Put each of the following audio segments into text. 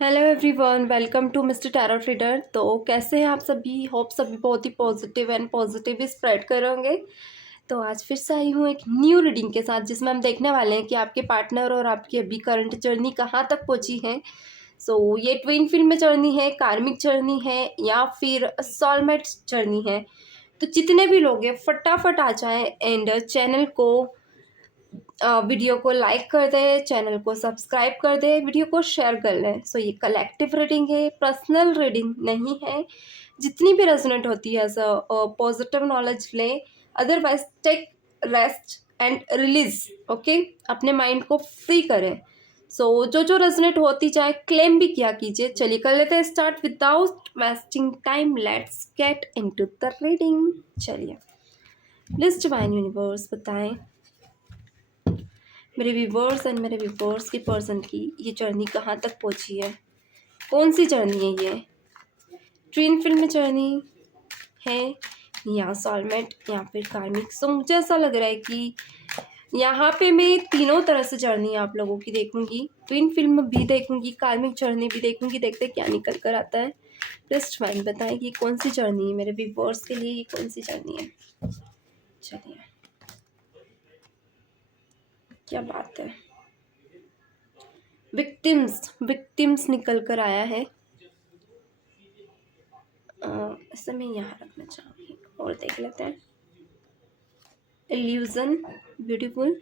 Hello everyone, welcome to mister tarot reader. तो कैसे हैं आप सभी? होप सभी बहुत ही पॉजिटिव एंड पॉजिटिव ही स्प्रेड करोगे। तो आज फिर से आई हूँ एक न्यू रीडिंग के साथ, जिसमें हम देखने वाले हैं कि आपके पार्टनर और आपकी अभी करंट जर्नी कहाँ तक पहुँची है। ये ट्विन फिल्म में जर्नी है, कार्मिक जर्नी है, या फिर सोलमेट जर्नी है। तो जितने भी लोग हैं फटाफट आ जाएं एंड चैनल को वीडियो को लाइक कर दे, चैनल को सब्सक्राइब कर दे, वीडियो को शेयर कर लें। ये कलेक्टिव रीडिंग है, पर्सनल रीडिंग नहीं है। जितनी भी रेजोनेट होती है पॉजिटिव नॉलेज ले, otherwise take rest and release. Okay, अपने माइंड को फ्री करें। जो रेजोनेट होती जाए क्लेम भी किया कीजिए। चलिए कर लेते हैं start without wasting time. Let's get into the reading. चलिए, प्लीज डिवाइन यूनिवर्स बताएं मेरे व्यूवर्स एंड मेरे व्यूवर्स की पर्सन की ये जर्नी कहाँ तक पहुँची है। कौन सी जर्नी है ये? ट्विन फिल्म जर्नी है, या सोलमेट, या फिर कार्मिक। मुझे ऐसा लग रहा है कि यहाँ पे मैं तीनों तरह से जर्नी आप लोगों की देखूंगी। ट्विन फिल्म भी देखूंगी, कार्मिक जर्नी भी देखूंगी। देखते क्या निकल कर आता है। प्लीज डिवाइन बताएं कि कौन सी जर्नी है मेरे व्यूवर्स के लिए, ये कौन सी जर्नी है। चलिए, क्या बात है। विक्टिम्स निकल कर आया है। इसे मैं यहाँ रखना चाहूँगी और देख लेते हैं। इल्यूजन, ब्यूटीफुल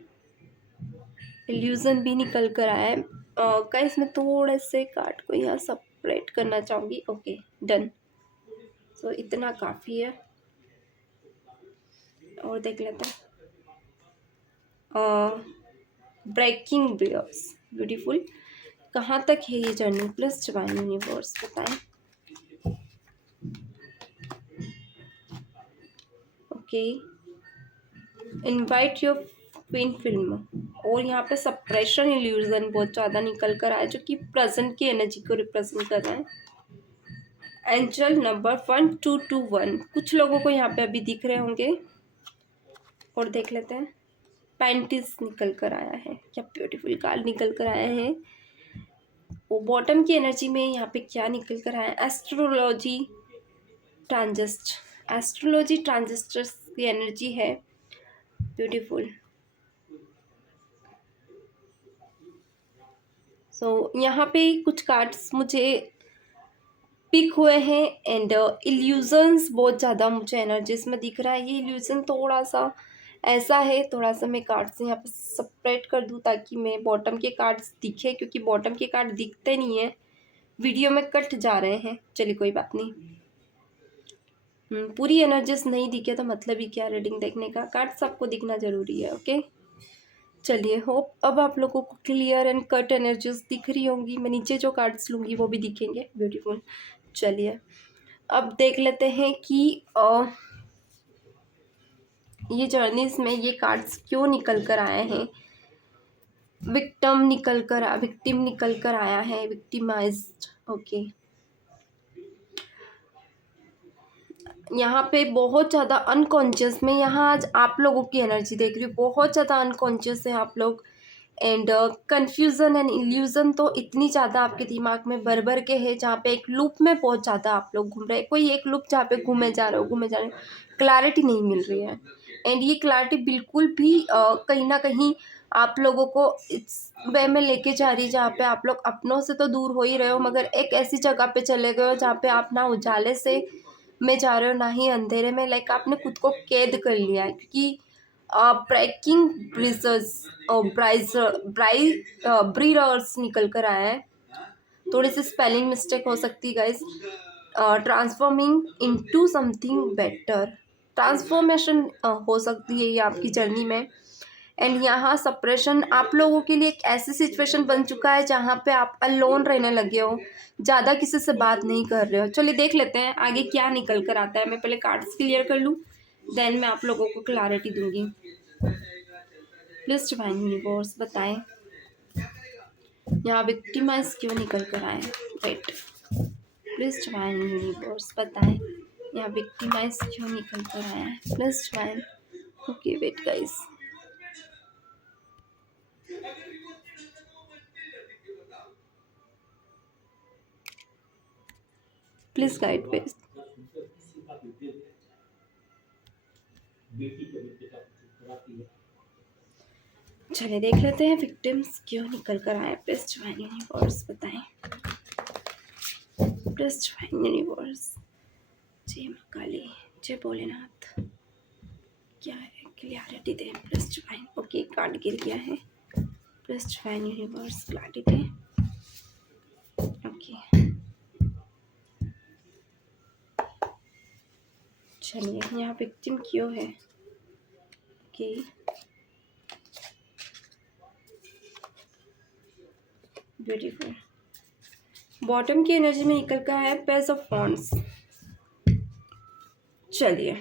इल्यूजन भी निकल कर आया है। गाइस, मैं थोड़े से कार्ड को यहाँ सेपरेट करना चाहूँगी। Okay, done. इतना काफ़ी है। और देख लेते हैं। Breaking briars, beautiful. कहाँ तक है ये जर्नी? प्लस डिवाइन यूनिवर्स बताएं। Okay, invite your twin film. और यहाँ पे सप्रेशन इल्यूजन बहुत ज़्यादा निकल कर आया, जो कि प्रेजेंट की एनर्जी को रिप्रेजेंट कर रहा है। एंजल नंबर 1221 कुछ लोगों को यहाँ पे अभी दिख रहे होंगे। और देख लेते हैं। पैंटिस निकल कर आया है। क्या ब्यूटीफुल कार्ड निकल कर आया है। वो बॉटम की एनर्जी में यहाँ पे क्या निकल कर आया है। एस्ट्रोलॉजी ट्रांजिस्टर्स की एनर्जी है। ब्यूटीफुल। यहाँ पे कुछ कार्ड्स मुझे पिक हुए हैं एंड इल्यूजन्स बहुत ज़्यादा मुझे एनर्जीज में दिख रहा है। ये इल्यूजन थोड़ा सा ऐसा है, थोड़ा सा मैं कार्ड्स यहाँ पे सेपरेट कर दूँ ताकि मैं बॉटम के कार्ड्स दिखे, क्योंकि बॉटम के कार्ड दिखते नहीं है, वीडियो में कट जा रहे हैं। चलिए, कोई बात नहीं। पूरी एनर्जीज नहीं दिखे तो मतलब ही क्या रीडिंग देखने का। कार्ड सबको दिखना जरूरी है। ओके, चलिए, होप अब आप लोगों को क्लियर एंड कट एनर्जीज दिख रही होंगी। मैं नीचे जो कार्ड्स लूँगी वो भी दिखेंगे। ब्यूटीफुल। चलिए, अब देख लेते हैं कि ये जर्नीज में ये कार्ड्स क्यों निकल कर आए हैं। विक्टिम निकल कर आया है, विक्टिमाइज्ड। ओके, यहाँ पे बहुत ज़्यादा अनकॉन्शियस में, यहाँ आज आप लोगों की एनर्जी देख रही हूँ। बहुत ज़्यादा अनकॉन्शियस है आप लोग एंड कन्फ्यूज़न एंड इल्यूज़न तो इतनी ज़्यादा आपके दिमाग में भर के है, जहाँ पे एक लूप में बहुत ज़्यादा आप लोग घूम रहे हैं। कोई एक लूप जहाँ पे घूमे जा रहे हो, क्लैरिटी नहीं मिल रही है। एंड ये क्लैरिटी बिल्कुल भी कहीं ना कहीं आप लोगों को इस वे में लेके जा रही है, जहाँ पे आप लोग अपनों से तो दूर हो ही रहे हो, मगर एक ऐसी जगह पे चले गए हो जहाँ पे आप ना उजाले से में जा रहे हो, ना ही अंधेरे में। लाइक आपने खुद को कैद कर लिया है, क्योंकि ब्रेकिंग ब्रिजर्स और ब्रीडर्स निकल कर आया है। थोड़ी सी स्पेलिंग मिस्टेक हो सकती है guys. Transforming into something better, transformation हो सकती है ये आपकी जर्नी में। एंड यहाँ सप्रेशन आप लोगों के लिए एक ऐसी सिचुएशन बन चुका है जहाँ पे आप अलोन रहने लगे हो, ज़्यादा किसी से बात नहीं कर रहे हो। चलिए, देख लेते हैं आगे क्या निकल कर आता है। मैं पहले कार्ड्स क्लियर कर लूँ, देन मैं आप लोगों को क्लैरिटी दूंगी। प्लीज डिवाइन यूनिवर्स बताएं यहाँ विक्टिमाइज क्यों निकल कर आए। वेट, प्लीज डिवाइन यूनिवर्स बताएं यहाँ विक्टिमाइज क्यों निकल कर आया है। Please divine. Okay, wait guys. Please guide page. चलिए देख लेते हैं विक्टिम्स क्यों निकल कर आए। प्लीज डिवाइन यूनिवर्स बताएं। प्लीज डिवाइन यूनिवर्स, जय माँ काली, जय भोलेनाथ, क्या है क्लियरिटी दें प्लीज डिवाइन। ओके, कार्ड गिर गया है। प्लीज डिवाइन यूनिवर्स क्लैरिटी दें। ओके चलिए, यहाँ विक्टिम क्यों है। Okay beautiful. बॉटम की एनर्जी में निकल का है पेज ऑफ वॉन्ड्स। चलिए,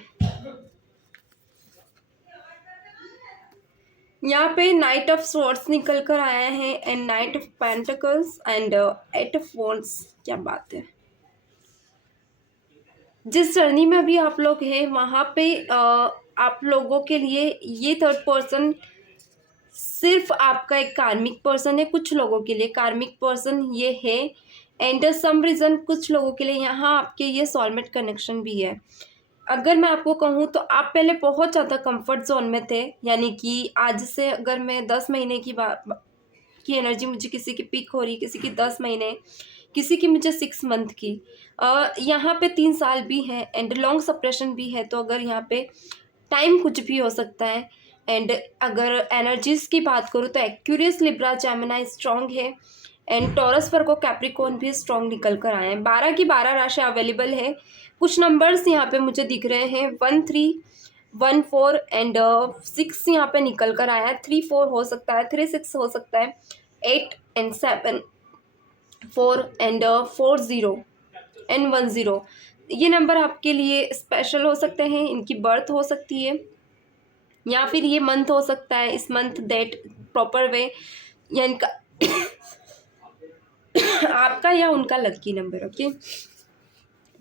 यहाँ पे नाइट ऑफ स्वॉर्ड्स निकल कर आया है and knight of pentacles and eight of wands. क्या बात है। जिस जर्नी में अभी आप लोग हैं वहाँ पे आप लोगों के लिए ये थर्ड पर्सन सिर्फ आपका एक कार्मिक पर्सन है। कुछ लोगों के लिए कार्मिक पर्सन ये है एंड सम रीज़न कुछ लोगों के लिए यहाँ आपके ये सोलमेट कनेक्शन भी है। अगर मैं आपको कहूँ तो आप पहले बहुत ज़्यादा कंफर्ट जोन में थे, यानी कि आज से अगर मैं 10 महीने की एनर्जी मुझे किसी की पीक हो रही, किसी की 10 महीने, किसी की मुझे 6 मंथ की, यहाँ पे 3 साल भी है एंड लॉन्ग सप्रेशन भी है। तो अगर यहाँ पे टाइम कुछ भी हो सकता है। एंड अगर एनर्जीज की बात करूँ तो एक्यूरियस, लिब्रा, जेमिनी स्ट्रॉन्ग है एंड टॉरस, वर्गो, कैप्रिकॉर्न भी स्ट्रॉन्ग निकल कर आए हैं। 12 की 12 राशि अवेलेबल है। कुछ नंबर्स यहाँ पे मुझे दिख रहे हैं 1 3 1 4 एंड 6 यहाँ पे निकल कर आया है। 3 4 हो सकता है, 3 6 हो सकता है, 8 एंड 7 4 एंड 4 0 एंड 1 0। ये नंबर आपके लिए स्पेशल हो सकते हैं। इनकी बर्थ हो सकती है या फिर ये मंथ हो सकता है, इस मंथ डेट प्रॉपर वे या इनका आपका या उनका लकी नंबर। ओके,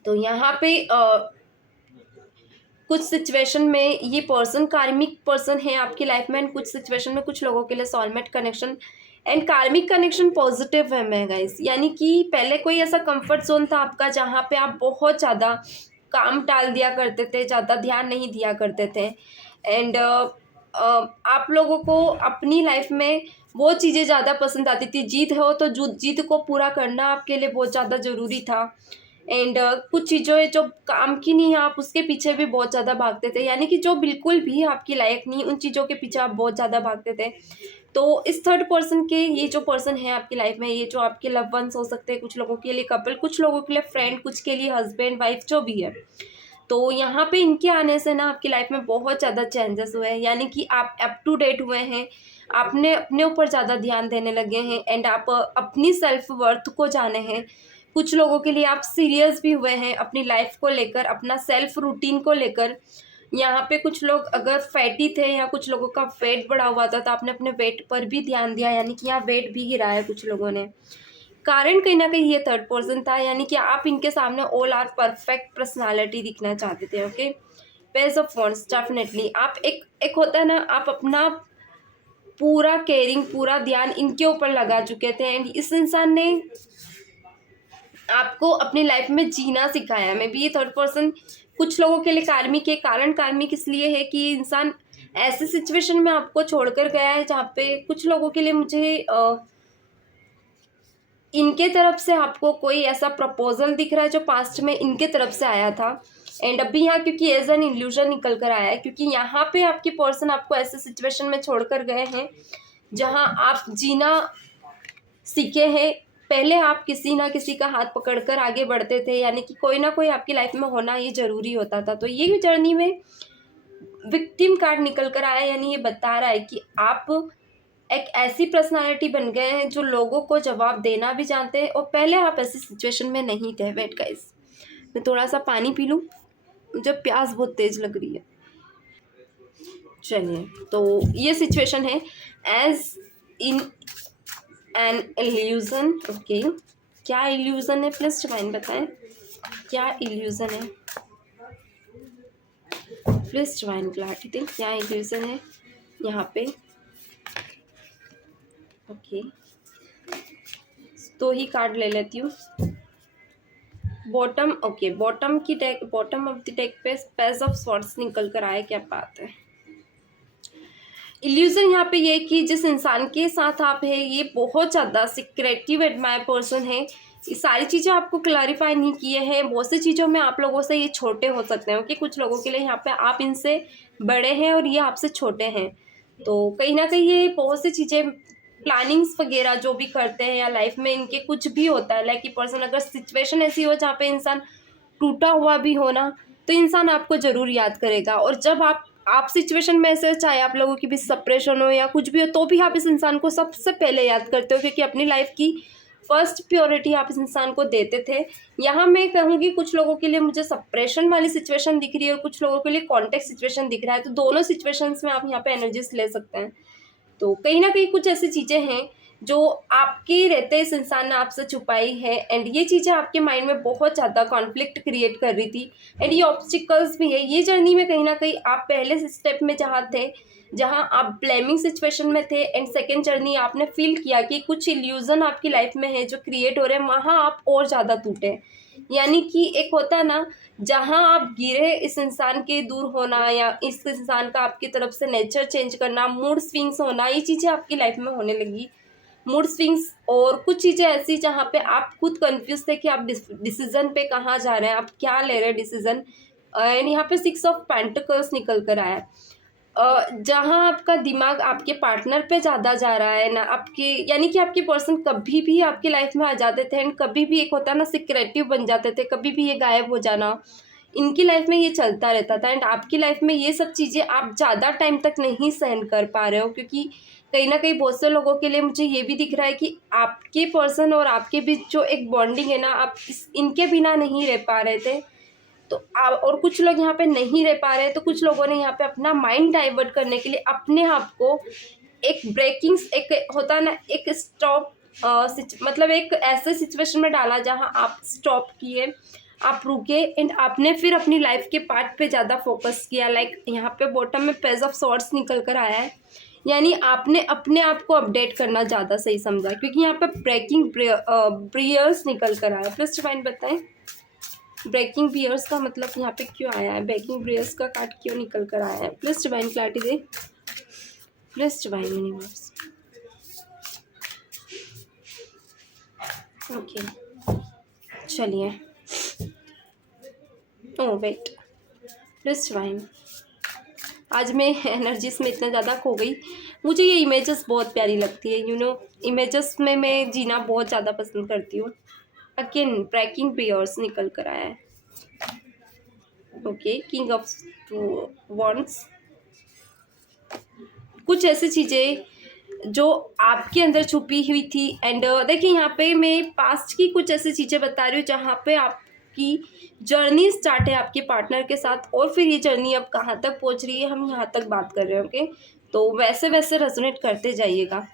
तो यहाँ पे कुछ सिचुएशन में ये पर्सन कार्मिक पर्सन है आपकी लाइफ में एंड कुछ सिचुएशन में कुछ लोगों के लिए soulmate connection and karmic connection positive है मैं गाइस। यानी कि पहले कोई ऐसा कंफर्ट जोन था आपका जहाँ पे आप बहुत ज़्यादा काम टाल दिया करते थे, ज़्यादा ध्यान नहीं दिया करते थे एंड आप लोगों को अपनी लाइफ में वो चीज़ें ज़्यादा पसंद आती थी। जीत हो तो जीत को पूरा करना आपके लिए बहुत ज़्यादा ज़रूरी था एंड कुछ चीज़ें जो काम की नहीं है आप उसके पीछे भी बहुत ज़्यादा भागते थे, यानी कि जो बिल्कुल भी आपकी लायक नहीं उन चीज़ों के पीछे आप बहुत ज़्यादा भागते थे। तो इस थर्ड पर्सन के, ये जो पर्सन है आपकी लाइफ में, ये जो आपके लव वंस हो सकते हैं, कुछ लोगों के लिए कपल, कुछ लोगों के लिए फ्रेंड, कुछ के लिए हस्बैंड वाइफ, जो भी है। तो यहाँ पे इनके आने से ना आपकी लाइफ में बहुत ज़्यादा चेंजेस हुए हैं, यानी कि आप अप टू डेट हुए हैं, आपने अपने ऊपर ज़्यादा ध्यान देने लगे हैं एंड आप अपनी सेल्फ वर्थ को जाने हैं। कुछ लोगों के लिए आप सीरियस भी हुए हैं अपनी लाइफ को लेकर, अपना सेल्फ रूटीन को लेकर। यहाँ पे कुछ लोग अगर फैटी थे या कुछ लोगों का वेट बढ़ा हुआ था तो आपने अपने वेट पर भी ध्यान दिया, यानी कि यहाँ वेट भी गिराया है कुछ लोगों ने। कारण कहीं ना कहीं ये थर्ड पर्सन था, यानी कि आप इनके सामने ऑल आर परफेक्ट पर्सनालिटी दिखना चाहते थे। Okay, page of wands, definitely आप एक होता है ना, आप अपना पूरा केयरिंग, पूरा ध्यान इनके ऊपर लगा चुके थे एंड इस इंसान ने आपको अपनी लाइफ में जीना सिखाया। मे बी ये थर्ड पर्सन कुछ लोगों के लिए कार्मिक है। कारण कार्मिक इसलिए है कि इंसान ऐसे सिचुएशन में आपको छोड़कर गया है जहाँ पे कुछ लोगों के लिए मुझे इनके तरफ से आपको कोई ऐसा प्रपोजल दिख रहा है जो पास्ट में इनके तरफ से आया था एंड अभी यहाँ क्योंकि एज एन इल्यूजन निकल कर आया है, क्योंकि यहाँ पे आपकी पर्सन आपको ऐसे सिचुएशन में छोड़कर गए हैं जहाँ आप जीना सीखे हैं। पहले आप किसी ना किसी का हाथ पकड़कर आगे बढ़ते थे, यानी कि कोई ना कोई आपकी लाइफ में होना ये जरूरी होता था। तो ये जर्नी में विक्टिम कार्ड निकल कर आया, यानी ये बता रहा है कि आप एक ऐसी पर्सनालिटी बन गए हैं जो लोगों को जवाब देना भी जानते हैं और पहले आप ऐसी सिचुएशन में नहीं थे। वेट गाइस, मैं थोड़ा सा पानी पी लूँ, मुझे प्यास बहुत तेज लग रही है। चलिए, तो ये सिचुएशन है as in an illusion. Okay, क्या इल्यूजन है प्लीज डिवाइन बताएं, क्या इल्यूजन है प्लीज डिवाइन क्लैरिटी दें, क्या इल्यूजन है यहाँ पे। ओके, तो ही कार्ड ले लेती हूँ। बॉटम, ओके, बॉटम की deck, bottom of the deck पे पेज ऑफ स्वॉर्ड्स निकल कर आया, क्या बात है। इल्यूजन यहाँ पे ये कि जिस इंसान के साथ आप है ये बहुत ज़्यादा सिक्रेटिव एडमायर पर्सन है। ये सारी चीज़ें आपको क्लैरिफाई नहीं किए हैं, बहुत सी चीज़ों में आप लोगों से ये छोटे हो सकते हैं, ओके। कुछ लोगों के लिए यहाँ पे आप इनसे बड़े हैं और ये आपसे छोटे हैं, तो कहीं ना कहीं ये बहुत सी चीज़ें प्लानिंग्स वगैरह जो भी करते हैं या लाइफ में इनके कुछ भी होता है, लाइक पर्सन अगर सिचुएशन ऐसी हो जहाँ पे इंसान टूटा हुआ भी हो ना, तो इंसान आपको ज़रूर याद करेगा। और जब आप सिचुएशन में ऐसे, चाहे आप लोगों की भी सेपरेशन हो या कुछ भी हो, तो भी आप इस इंसान को सबसे पहले याद करते हो, क्योंकि अपनी लाइफ की फर्स्ट प्योरिटी आप इस इंसान को देते थे। यहाँ मैं कहूँगी कुछ लोगों के लिए मुझे सेपरेशन वाली सिचुएशन दिख रही है और कुछ लोगों के लिए कॉन्टेक्ट सिचुएशन दिख रहा है, तो दोनों सिचुएशंस में आप यहाँ पे एनर्जीज ले सकते हैं। तो कहीं ना कहीं कुछ ऐसी चीज़ें हैं जो आपके रहते इस इंसान ने आपसे छुपाई है, एंड ये चीज़ें आपके माइंड में बहुत ज़्यादा कॉन्फ्लिक्ट क्रिएट कर रही थी, एंड ये ऑब्स्टिकल्स भी है। ये जर्नी में कहीं ना कहीं आप पहले स्टेप में जहाँ थे, जहाँ आप ब्लेमिंग सिचुएशन में थे, एंड सेकेंड जर्नी आपने फील किया कि कुछ इल्यूजन आपकी लाइफ में है जो क्रिएट हो रहे हैं, वहाँ आप और ज़्यादा टूटे। यानी कि एक होता है ना, जहाँ आप गिरे, इस इंसान के दूर होना या इस इंसान का आपकी तरफ से नेचर चेंज करना, मूड स्विंग्स होना, ये चीज़ें आपकी लाइफ में होने लगी। मूड स्विंग्स और कुछ चीज़ें ऐसी जहाँ पे आप खुद कंफ्यूज थे कि आप डिसीजन पे कहाँ जा रहे हैं, आप क्या ले रहे हैं डिसीजन। एंड यहाँ पे 6 ऑफ पेंटिकल्स निकल कर आया, जहाँ आपका दिमाग आपके पार्टनर पे ज़्यादा जा रहा है ना आपके, यानी कि आपके पर्सन कभी भी आपकी लाइफ में आ जाते थे एंड कभी भी एक होता है ना सिक्रेटिव बन जाते थे, कभी भी ये गायब हो जाना, इनकी लाइफ में ये चलता रहता था। एंड आपकी लाइफ में ये सब चीज़ें आप ज़्यादा टाइम तक नहीं सहन कर पा रहे हो, क्योंकि कहीं ना कहीं बहुत से लोगों के लिए मुझे ये भी दिख रहा है कि आपके पर्सन और आपके बीच जो एक बॉन्डिंग है ना, आप इनके बिना नहीं रह पा रहे थे। तो और कुछ लोग यहाँ पे नहीं रह पा रहे, तो कुछ लोगों ने यहाँ पे अपना माइंड डाइवर्ट करने के लिए अपने आप को एक ब्रेकिंग, एक होता है ना एक स्टॉप, मतलब एक ऐसे सिचुएशन में डाला जहाँ आप स्टॉप किए, आप रुके, एंड आपने फिर अपनी लाइफ के पार्ट पे ज़्यादा फोकस किया। लाइक यहाँ पे बॉटम में पेज ऑफ सॉर्ड्स निकल कर आया है, यानी आपने अपने आप को अपडेट करना ज़्यादा सही समझा, क्योंकि यहाँ पे ब्रेकिंग ब्रियर्स निकल कर आया है। प्लस डिवाइन बताएं ब्रेकिंग बियर्स का मतलब यहाँ पे क्यों आया है, ब्रेकिंग बियर्स का कार्ड क्यों निकल कर आया है। प्लस डिवाइन क्लैरिटी दे, प्लस डिवाइन यूनिवर्स। ओके चलिए, ओह वेट, प्लस डिवाइन, आज मैं एनर्जीज में इतना ज़्यादा खो गई, मुझे ये इमेजेस बहुत प्यारी लगती है, यू नो, इमेजेस में मैं जीना बहुत ज़्यादा पसंद करती हूँ। अगेन ब्रेकिंग बियर्स निकल कर आया है, ओके, किंग ऑफ वॉन्ड्स। कुछ ऐसी चीज़ें जो आपके अंदर छुपी हुई थी, एंड देखिए यहाँ पे मैं पास्ट की कुछ ऐसी चीज़ें बता रही हूँ जहाँ पे आपकी जर्नी स्टार्ट है आपके पार्टनर के साथ, और फिर ये जर्नी अब कहाँ तक पहुँच रही है, हम यहाँ तक बात कर रहे हैं, ओके। तो वैसे वैसे रेजोनेट करते जाइएगा।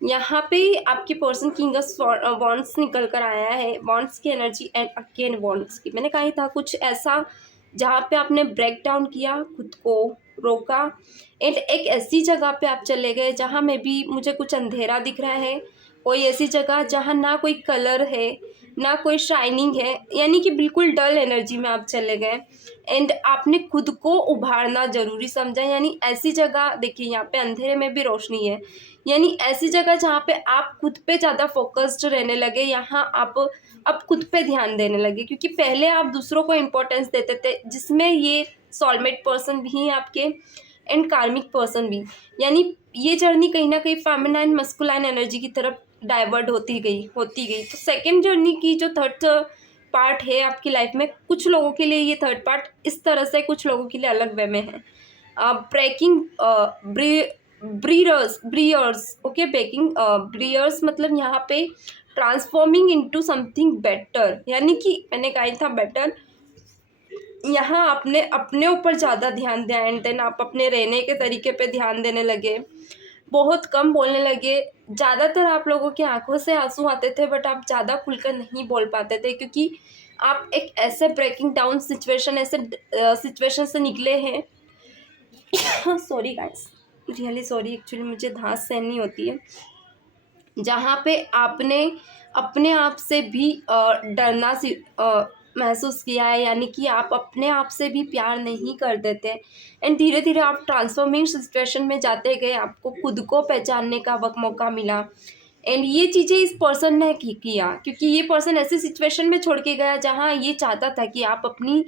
यहाँ पे आपकी पर्सन किंग ऑफ वॉन्ड्स निकल कर आया है, वॉन्ड्स की एनर्जी, एंड अगेन वॉन्ड्स की। मैंने कहा ही था कुछ ऐसा जहाँ पे आपने ब्रेक डाउन किया, खुद को रोका, एंड एक ऐसी जगह पे आप चले गए जहाँ में भी मुझे कुछ अंधेरा दिख रहा है, कोई ऐसी जगह जहाँ ना कोई कलर है ना कोई शाइनिंग है, यानी कि बिल्कुल डल एनर्जी में आप चले गए, एंड आपने खुद को उभारना ज़रूरी समझा। यानी ऐसी जगह, देखिए यहाँ पे अंधेरे में भी रोशनी है, यानी ऐसी जगह जहाँ पे आप खुद पे ज़्यादा फोकस्ड रहने लगे, यहाँ आप अब खुद पे ध्यान देने लगे, क्योंकि पहले आप दूसरों को इम्पोर्टेंस देते थे, जिसमें ये सोलमेट पर्सन भी हैं आपके एंड कार्मिक पर्सन भी। यानी ये जर्नी कहीं ना कहीं फेमिनाइन मस्कुलाइन एनर्जी की तरफ डाइवर्ट होती गई। तो सेकेंड जर्नी की जो थर्ड पार्ट है आपकी लाइफ में, कुछ लोगों के लिए ये थर्ड पार्ट इस तरह से, कुछ लोगों के लिए अलग वे में है। ब्रेकिंग ब्रियर्स, ओके, ब्रेकिंग ब्रियर्स मतलब यहाँ पे ट्रांसफॉर्मिंग इनटू समथिंग बेटर, यानी कि मैंने कहा था बेटर, यहाँ आपने अपने ऊपर ज़्यादा ध्यान दिया, एंड देन आप अपने रहने के तरीके पे ध्यान देने लगे, बहुत कम बोलने लगे। ज़्यादातर आप लोगों की आंखों से आंसू आते थे, बट आप ज़्यादा खुलकर नहीं बोल पाते थे, क्योंकि आप एक ऐसे ब्रेकिंग डाउन सिचुएशन, ऐसे सिचुएशन से निकले हैं sorry guys, really sorry, actually मुझे धांस सहन नहीं होती है, जहाँ पे आपने अपने आप से भी डरना महसूस किया है, यानी कि आप अपने आप से भी प्यार नहीं कर देते एंड धीरे धीरे आप ट्रांसफॉर्मिंग सिचुएशन में जाते गए, आपको खुद को पहचानने का वक्त मौका मिला। एंड ये चीज़ें इस पर्सन ने किया, क्योंकि ये पर्सन ऐसे सिचुएशन में छोड़ के गया जहाँ ये चाहता था कि आप अपनी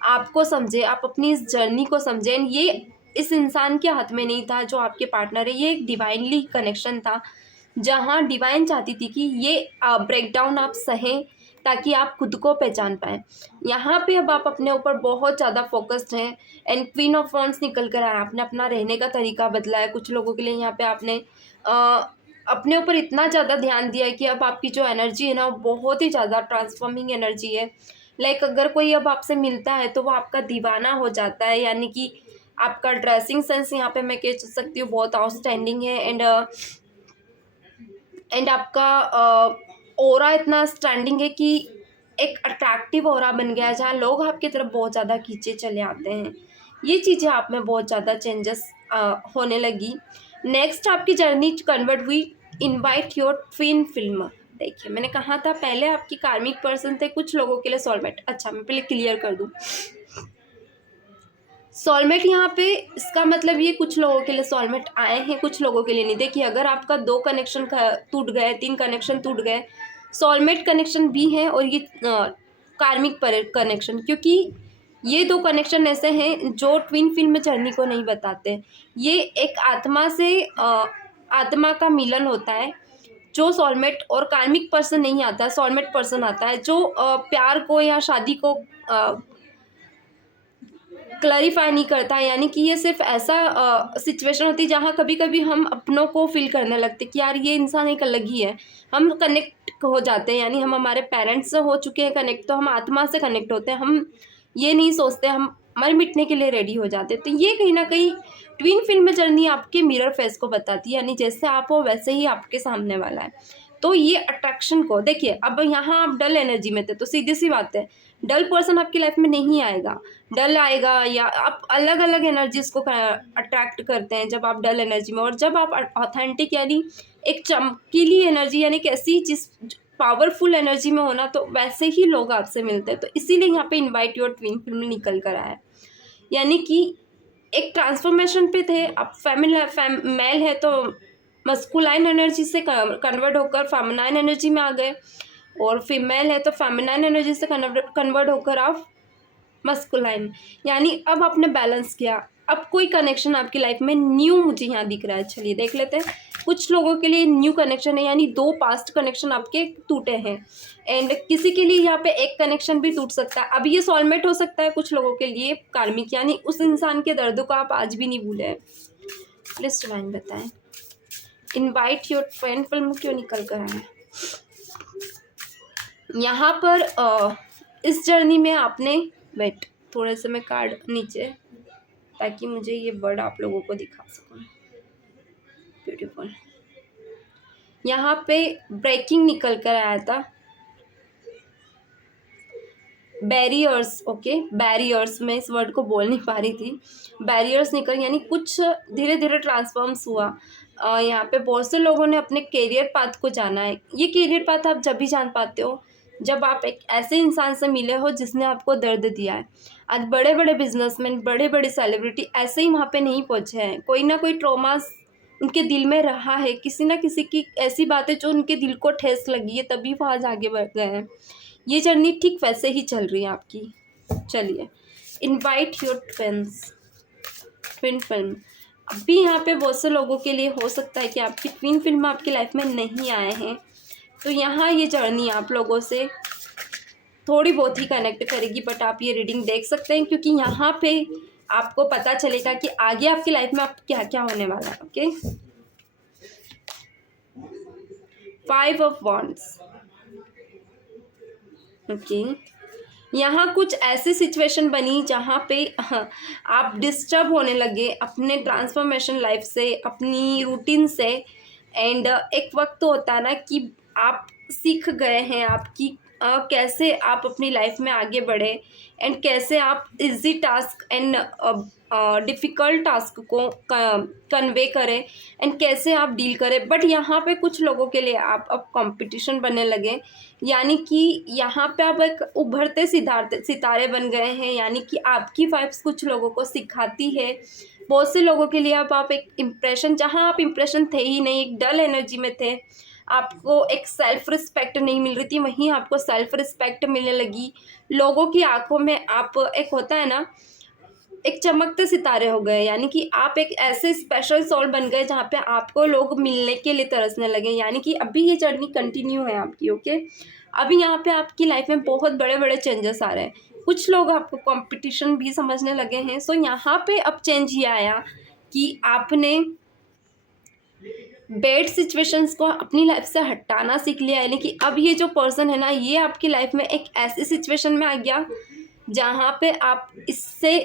आपको समझे, आप अपनी इस जर्नी को समझें। एंड ये इस इंसान के हाथ में नहीं था जो आपके पार्टनर है, ये एक डिवाइनली कनेक्शन था जहाँ डिवाइन चाहती थी कि ये ब्रेकडाउन आप सहें ताकि आप खुद को पहचान पाएँ। यहाँ पे अब आप अपने ऊपर बहुत ज़्यादा फोकस्ड हैं एंड क्वीन ऑफ वॉन्ड्स निकल कर आया। आपने अपना रहने का तरीका बदला है। कुछ लोगों के लिए यहाँ पे आपने अपने ऊपर इतना ज़्यादा ध्यान दिया है कि अब आपकी जो एनर्जी है ना, वो बहुत ही ज़्यादा ट्रांसफॉर्मिंग एनर्जी है। लाइक अगर कोई अब आपसे मिलता है तो वो आपका दीवाना हो जाता है, यानी कि आपका ड्रेसिंग सेंस यहाँ पे मैं कह सकती हूँ बहुत आउटस्टैंडिंग है। एंड आपका ऑरा इतना स्टैंडिंग है कि एक अट्रैक्टिव ऑरा बन गया है जहाँ लोग आपकी तरफ बहुत ज़्यादा खींचे चले आते हैं। ये चीज़ें आप में बहुत ज़्यादा चेंजेस होने लगी। नेक्स्ट आपकी जर्नी कन्वर्ट हुई इनवाइट योर ट्विन फिल्म। देखिए मैंने कहा था पहले आपकी कार्मिक पर्सन थे, कुछ लोगों के लिए सोलमेट। अच्छा मैं पहले क्लियर कर दूँ, सोलमेट यहाँ पे इसका मतलब ये कुछ लोगों के लिए सोलमेट आए हैं, कुछ लोगों के लिए नहीं। देखिए अगर आपका 2 कनेक्शन टूट गए, 3 कनेक्शन टूट गए, सोलमेट कनेक्शन भी है और ये कार्मिक पर कनेक्शन, क्योंकि ये 2 कनेक्शन ऐसे हैं जो ट्विन फिल्म जर्नी को नहीं बताते। ये एक आत्मा से आत्मा का मिलन होता है जो सोलमेट और कार्मिक पर्सन नहीं आता, सोलमेट पर्सन आता है जो प्यार को या शादी को क्लैरिफाई नहीं करता। यानी कि ये सिर्फ ऐसा सिचुएशन होती है जहाँ कभी कभी हम अपनों को फील करने लगते कि यार ये इंसान एक अलग ही है, हम कनेक्ट हो जाते हैं। यानी हम हमारे पेरेंट्स से हो चुके हैं कनेक्ट, तो हम आत्मा से कनेक्ट होते हैं, हम ये नहीं सोचते हम मर मिटने के लिए रेडी हो जाते हैं। तो ये कहीं ना कहीं ट्विन फिल्म जर्नी आपके मिरर फेस को बताती है, यानी जैसे आप हो वैसे ही आपके सामने वाला है। तो ये अट्रैक्शन को देखिए, अब यहाँ आप डल एनर्जी में थे तो सीधी सी बात है डल पर्सन आपकी लाइफ में नहीं आएगा। डल आएगा या आप अलग अलग एनर्जीज को अट्रैक्ट करते हैं जब आप डल एनर्जी में, और जब आप ऑथेंटिक यानी एक चमकीली एनर्जी यानी कैसी जिस पावरफुल एनर्जी में होना, तो वैसे ही लोग आपसे मिलते हैं। तो इसीलिए यहाँ पे इनवाइट योर ट्विन फिल्म निकल कर आया है, यानी कि एक ट्रांसफॉर्मेशन पे थे आप। मेल है तो मस्कुलाइन एनर्जी से कन्वर्ट होकर फेमिनाइन एनर्जी में आ गए, और फीमेल है तो फेमिनाइन एनर्जी से कन्वर्ट होकर आप मस्कुलाइन, यानी अब आपने बैलेंस किया। अब कोई कनेक्शन आपकी लाइफ में न्यू मुझे यहाँ दिख रहा है। चलिए देख लेते हैं। कुछ लोगों के लिए न्यू कनेक्शन है, यानी 2 पास्ट कनेक्शन आपके टूटे हैं एंड किसी के लिए यहाँ पे एक कनेक्शन भी टूट सकता है। अब ये सोलमेट हो सकता है, कुछ लोगों के लिए कार्मिक, यानी उस इंसान के दर्द को आप आज भी नहीं भूले हैं। प्लीज डिवाइन बताएं इनवाइट योर ट्विन फिल्म क्यों निकल कर आया है यहाँ पर। इस जर्नी में आपने वेट थोड़े से मैं कार्ड नीचे ताकि मुझे ये वर्ड आप लोगों को दिखा सकूं। ब्यूटीफुल। यहाँ पे ब्रेकिंग निकल कर आया था, बैरियर्स। ओके बैरियर्स, मैं इस वर्ड को बोल नहीं पा रही थी। बैरियर्स निकल यानी कुछ धीरे धीरे ट्रांसफॉर्म्स हुआ। यहाँ पे बहुत से लोगों ने अपने कैरियर पाथ को जाना है। ये कैरियर पाथ आप जब भी जान पाते हो जब आप एक ऐसे इंसान से मिले हो जिसने आपको दर्द दिया है। आज बड़े बड़े बिजनेसमैन, बड़े बड़े सेलिब्रिटी ऐसे ही वहाँ पे नहीं पहुँचे हैं। कोई ना कोई ट्रॉमास उनके दिल में रहा है, किसी ना किसी की ऐसी बातें जो उनके दिल को ठेस लगी है, तभी वो आज आगे बढ़ गए हैं। ये जर्नी ठीक वैसे ही चल रही है आपकी। चलिए इनवाइट योर ट्विन फिल्म। अभी यहाँ पे बहुत से लोगों के लिए हो सकता है कि आपकी ट्विन फिल्म आपकी लाइफ में नहीं आए हैं, तो यहाँ ये जर्नी आप लोगों से थोड़ी बहुत ही कनेक्ट करेगी, बट आप ये रीडिंग देख सकते हैं क्योंकि यहाँ पे आपको पता चलेगा कि आगे आपकी लाइफ में आप क्या क्या होने वाला है। Okay 5 of wands. ओके यहाँ कुछ ऐसी सिचुएशन बनी जहाँ पे आप डिस्टर्ब होने लगे अपने ट्रांसफॉर्मेशन लाइफ से, अपनी रूटीन से। एंड एक वक्त तो होता है ना कि आप सीख गए हैं, आपकी कैसे आप अपनी लाइफ में आगे बढ़े एंड कैसे आप easy task and difficult task को कन्वे करें एंड कैसे आप डील करें। बट यहाँ पे कुछ लोगों के लिए आप अब कंपटीशन बनने लगे, यानी कि यहाँ पे आप एक उभरते सितारे बन गए हैं, यानी कि आपकी वाइब्स कुछ लोगों को सिखाती है। बहुत से लोगों के लिए अब आप एक इम्प्रेशन, जहाँ आप इम्प्रेशन थे ही नहीं, एक डल एनर्जी में थे, आपको एक सेल्फ रिस्पेक्ट नहीं मिल रही थी, वहीं आपको सेल्फ रिस्पेक्ट मिलने लगी। लोगों की आंखों में आप, एक होता है ना, एक चमकते सितारे हो गए, यानी कि आप एक ऐसे स्पेशल सोल बन गए जहाँ पे आपको लोग मिलने के लिए तरसने लगे। यानी कि अभी ये जर्नी कंटिन्यू है आपकी, ओके। अभी यहाँ पे आपकी लाइफ में बहुत बड़े बड़े चेंजेस आ रहे हैं। कुछ लोग आपको कंपटीशन भी समझने लगे हैं। सो यहाँ पे अब चेंज ये आया कि आपने बैड सिचुएशंस को अपनी लाइफ से हटाना सीख लिया, यानी कि अब ये जो पर्सन है ना, ये आपकी लाइफ में एक ऐसी सिचुएशन में आ गया जहाँ पे आप इससे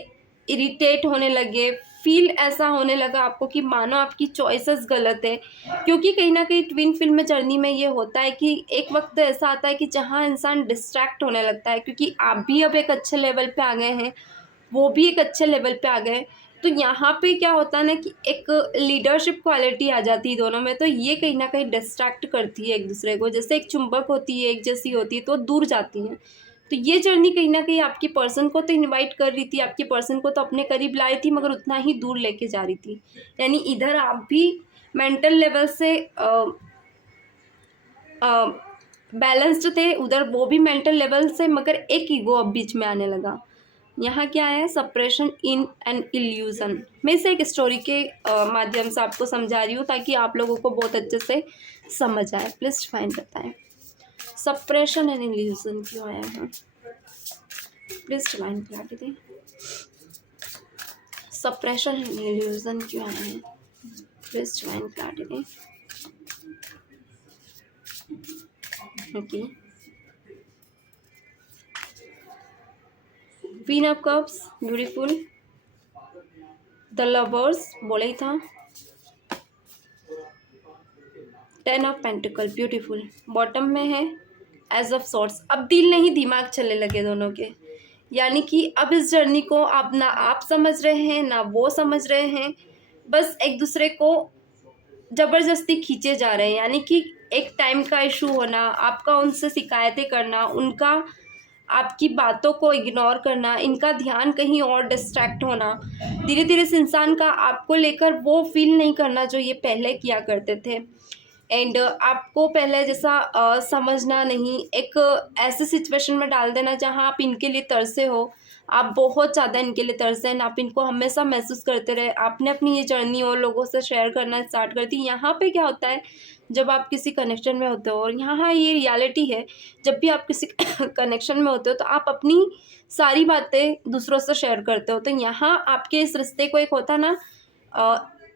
इरिटेट होने लगे, फील ऐसा होने लगा आपको कि मानो आपकी चॉइसेस गलत है। क्योंकि कहीं ना कहीं ट्विन फिल्म जर्नी में ये होता है कि एक वक्त ऐसा आता है कि जहाँ इंसान डिस्ट्रैक्ट होने लगता है, क्योंकि आप भी अब एक अच्छे लेवल पे आ गए हैं, वो भी एक अच्छे लेवल पे आ गए। तो यहाँ पे क्या होता है ना कि एक लीडरशिप क्वालिटी आ जाती है दोनों में, तो ये कहीं ना कहीं डिस्ट्रैक्ट करती है एक दूसरे को। जैसे एक चुंबक होती है, एक जैसी होती है, तो दूर जाती हैं। तो ये जर्नी कहीं ना कहीं आपकी पर्सन को तो इनवाइट कर रही थी, आपकी पर्सन को तो अपने करीब लाई थी, मगर उतना ही दूर लेके जा रही थी। यानी इधर आप भी मेंटल लेवल से बैलेंस्ड थे, उधर वो भी मेंटल लेवल से, मगर एक ईगो अब बीच में आने लगा। यहाँ क्या है, सप्रेशन इन एन इल्यूजन। मैं इसे एक स्टोरी के माध्यम से आपको समझा रही हूँ ताकि आप लोगों को बहुत अच्छे से समझ आए। प्लीज फाइन बताएं सप्रेशन एंड इल्यूजन क्यों आया है। प्लीज डिवाइन क्लैरिटी दें, सप्रेशन एंड इल्यूजन क्यों आया है। प्लीज डिवाइन क्लैरिटी दें। Okay, queen of cups beautiful, the lovers बोला ही था, ten of pentacle beautiful, bottom में है एज ऑफ सॉर्ट्स। अब दिल नहीं दिमाग चलने लगे दोनों के, यानी कि अब इस जर्नी को आप ना आप समझ रहे हैं ना वो समझ रहे हैं, बस एक दूसरे को ज़बरदस्ती खींचे जा रहे हैं। यानी कि एक टाइम का इशू होना, आपका उनसे शिकायतें करना, उनका आपकी बातों को इग्नोर करना, इनका ध्यान कहीं और डिस्ट्रैक्ट होना, धीरे धीरे इस इंसान का आपको लेकर वो फील नहीं करना जो ये पहले किया करते थे। एंड आपको पहले जैसा समझना नहीं, एक ऐसे सिचुएशन में डाल देना जहाँ आप इनके लिए तरसे हो, आप बहुत ज़्यादा इनके लिए तरसे हैं, आप इनको हमेशा महसूस करते रहे। आपने अपनी ये जर्नी और लोगों से शेयर करना स्टार्ट कर दी। यहाँ पे क्या होता है, जब आप किसी कनेक्शन में होते हो, और यहाँ ये रियलिटी है, जब भी आप किसी कनेक्शन में होते हो तो आप अपनी सारी बातें दूसरों से शेयर करते हो। तो यहाँ आपके इस रिश्ते को एक होता ना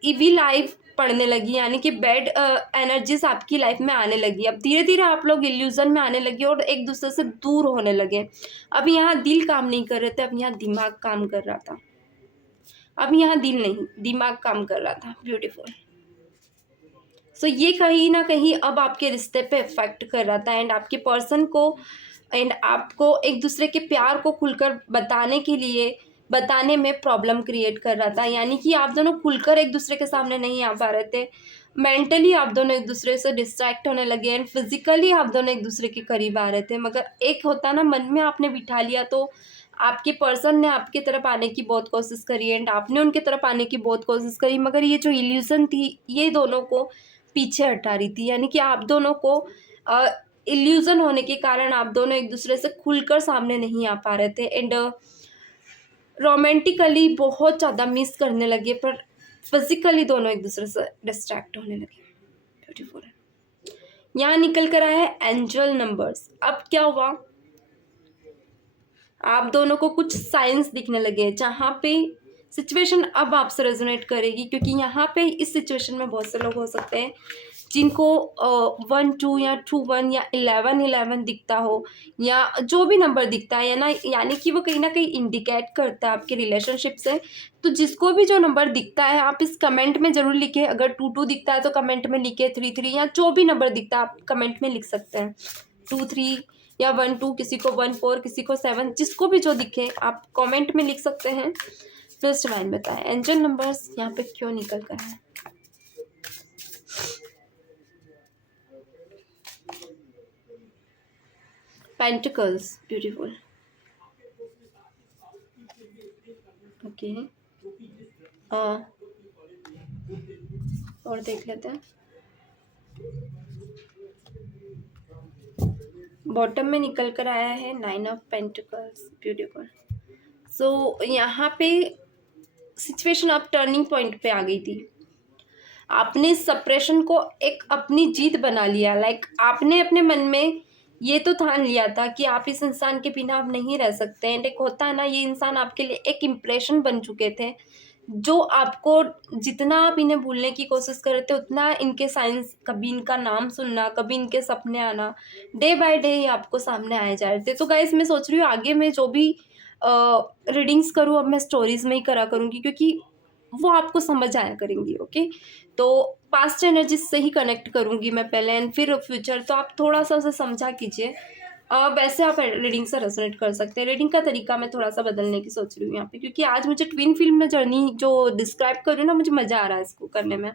ईवी लाइफ पड़ने लगी, यानी कि बैड एनर्जीज आपकी लाइफ में आने लगी। अब धीरे धीरे आप लोग इल्यूजन में आने लगे और एक दूसरे से दूर होने लगे। अब यहाँ दिल काम नहीं कर रहे थे, अब यहाँ दिमाग काम कर रहा था। अब यहाँ दिल नहीं, दिमाग काम कर रहा था। ब्यूटीफुल। सो ये कहीं ना कहीं अब आपके रिश्ते पे इफेक्ट कर रहा था, एंड आपके पर्सन को एंड आपको एक दूसरे के प्यार को खुलकर बताने में प्रॉब्लम क्रिएट कर रहा था। यानी कि आप दोनों खुलकर एक दूसरे के सामने नहीं आ पा रहे थे। मेंटली आप दोनों एक दूसरे से डिस्ट्रैक्ट होने लगे, एंड फिजिकली आप दोनों एक दूसरे के करीब आ रहे थे, मगर एक होता ना, मन में आपने बिठा लिया। तो आपके पर्सन ने आपकी तरफ आने की बहुत कोशिश करी, एंड आपने उनकी तरफ आने की बहुत कोशिश करी, मगर ये जो इल्यूजन थी ये दोनों को पीछे हटा रही थी। यानी कि आप दोनों को इल्यूजन होने के कारण आप दोनों एक दूसरे से खुलकर सामने नहीं आ पा रहे थे, एंड रोमांटिकली बहुत ज़्यादा मिस करने लगे, पर फिजिकली दोनों एक दूसरे से डिस्ट्रैक्ट होने लगे। ब्यूटीफुल। यहाँ निकल कर आया है एंजल नंबर्स। अब क्या हुआ, आप दोनों को कुछ साइंस दिखने लगे जहाँ पे सिचुएशन अब आपसे रेजोनेट करेगी, क्योंकि यहाँ पे इस सिचुएशन में बहुत से लोग हो सकते हैं जिनको 1 2 या 2 1 या 11 11 दिखता हो, या जो भी नंबर दिखता है, यानी कि वो कहीं ना कहीं इंडिकेट करता है आपके रिलेशनशिप से। तो जिसको भी जो नंबर दिखता है आप इस कमेंट में ज़रूर लिखें। अगर 2 2 दिखता है तो कमेंट में लिखे, 3 3 या जो भी नंबर दिखता है आप कमेंट में लिख सकते हैं। 2 3 या 1 2, किसी को 1 4, किसी को 7, जिसको भी जो दिखे आप कमेंट में लिख सकते हैं। प्लीज डिवाइन बताएं एंजल नंबर्स यहाँ पे क्यों निकल कर है। Pentacles, beautiful. ओके, और देख लेते हैं। बॉटम में निकल कर आया है 9 ऑफ पेंटिकल्स, ब्यूटीफुल। सो यहाँ पे सिचुएशन आप टर्निंग पॉइंट पे आ गई थी। आपने सप्रेशन को एक अपनी जीत बना लिया। लाइक आपने अपने मन में ये तो ठान लिया था कि आप इस इंसान के बिना आप नहीं रह सकते। एंड एक होता है ना, ये इंसान आपके लिए एक इम्प्रेशन बन चुके थे, जो आपको जितना आप इन्हें भूलने की कोशिश कर रहे थे उतना इनके साइंस, कभी इनका नाम सुनना, कभी इनके सपने आना, डे बाय डे ही आपको सामने आए जा रहे थे। तो गाइस मैं सोच रही हूँ आगे मैं जो भी रीडिंग्स करूँ अब मैं स्टोरीज में ही करा करूँगी, क्योंकि वो आपको समझ आया करेंगी। ओके, तो पास्ट एनर्जी से ही कनेक्ट करूँगी मैं पहले एंड फिर फ्यूचर। तो आप थोड़ा सा उसे समझा कीजिए। वैसे आप रीडिंग से रेजोनेट कर सकते हैं। रीडिंग का तरीका मैं थोड़ा सा बदलने की सोच रही हूँ यहाँ पे, क्योंकि आज मुझे ट्विन फिल्म में जर्नी जो डिस्क्राइब कर रही हूँ ना, मुझे मज़ा आ रहा है इसको करने में।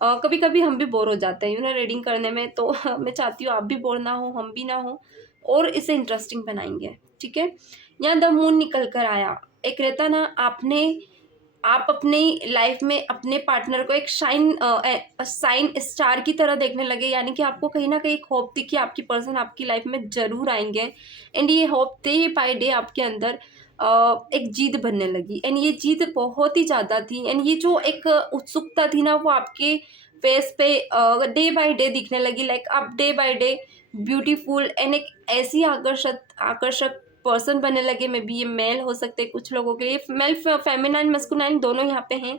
कभी कभी हम भी बोर हो जाते हैं ना रीडिंग करने में, तो मैं चाहती हूँ आप भी बोर ना हो, हम भी ना हो, और इसे इंटरेस्टिंग बनाएंगे। ठीक है, यहाँ द मून निकल कर आया। एक रहता ना, आप अपनी लाइफ में अपने पार्टनर को एक साइन स्टार की तरह देखने लगे, यानी कि आपको कहीं ना कहीं एक होप थी कि आपकी पर्सन आपकी लाइफ में जरूर आएंगे। एंड ये होप डे बाय डे आपके अंदर एक जीत बनने लगी। एंड ये जीत बहुत ही ज़्यादा थी। एंड ये जो एक उत्सुकता थी ना, वो आपके फेस पे डे बाय डे दिखने लगी। लाइक आप day by day beautiful and एक ऐसी आकर्षक पर्सन बनने लगे। मे बी ये मेल हो सकते हैं कुछ लोगों के लिए, मेल फेमिनाइन मस्कुलाइन दोनों यहाँ पे हैं।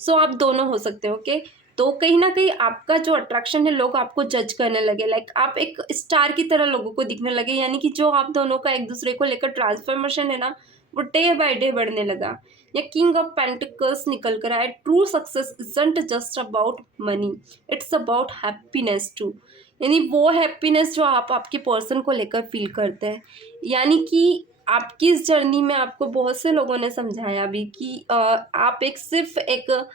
सो आप दोनों हो सकते हो। ओके, तो कहीं ना कहीं आपका जो अट्रैक्शन है, लोग आपको जज करने लगे। लाइक आप एक स्टार की तरह लोगों को दिखने लगे, यानी कि जो आप दोनों का एक दूसरे को लेकर ट्रांसफॉर्मेशन है ना, वो डे बाय डे बढ़ने लगा। या किंग ऑफ पेंटिकल्स निकल कर आए। True success isn't just about money, it's about happiness too. यानी वो हैप्पीनेस जो आप आपके पर्सन को लेकर फील करते हैं। यानी कि आपकी इस जर्नी में आपको बहुत से लोगों ने समझाया भी कि आप एक सिर्फ एक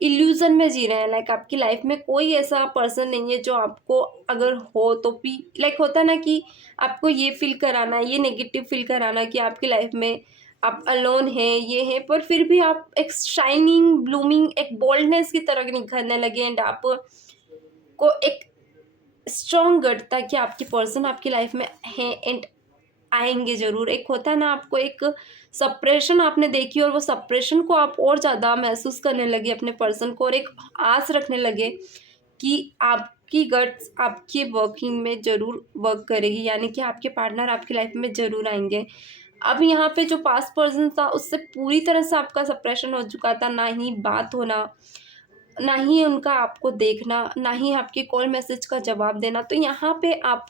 इल्यूजन में जी रहे हैं। लाइक आपकी लाइफ में कोई ऐसा पर्सन नहीं है जो आपको, अगर हो तो भी लाइक होता ना कि आपको ये फील कराना, ये नेगेटिव फील कराना कि आपकी लाइफ में आप अलोन हैं, ये है, पर फिर भी आप एक शाइनिंग ब्लूमिंग एक बोल्डनेस की तरह निखरने लगे। एंड आप को एक स्ट्रॉन्ग गट था कि आपकी पर्सन आपकी लाइफ में है एंड आएंगे जरूर। एक होता है ना, आपको एक सप्रेशन आपने देखी और वो सप्रेशन को आप और ज़्यादा महसूस करने लगे अपने पर्सन को, और एक आस रखने लगे कि आपकी गट्स आपकी वर्किंग में ज़रूर वर्क करेगी, यानी कि आपके पार्टनर आपकी लाइफ में ज़रूर आएंगे। अब यहाँ पे जो पास्ट पर्सन था उससे पूरी तरह से आपका सप्रेशन हो चुका था। ना ही बात होना, ना ही उनका आपको देखना, ना ही आपके कॉल मैसेज का जवाब देना। तो यहाँ पे आप